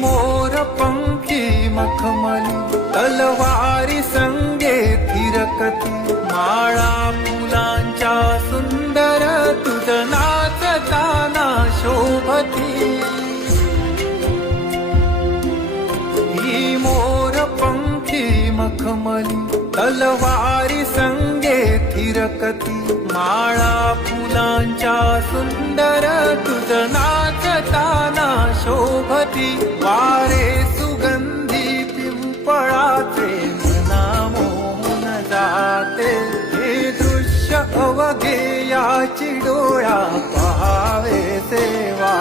मोर पंखी मखमली तलवारी संगे थिरकती माळा फुलांच्या सुंदर तुझ नाचताना शोभती ही मोर पंखी मखमली तलवारी संगे थिरकती माळा फुलांच्या सुंदर तुझ नाचताना शोभती वारे सुगंधी पिंपळाचे मना मोहून जाते हे दृश्य अवघे याची डोळा पहावे सेवा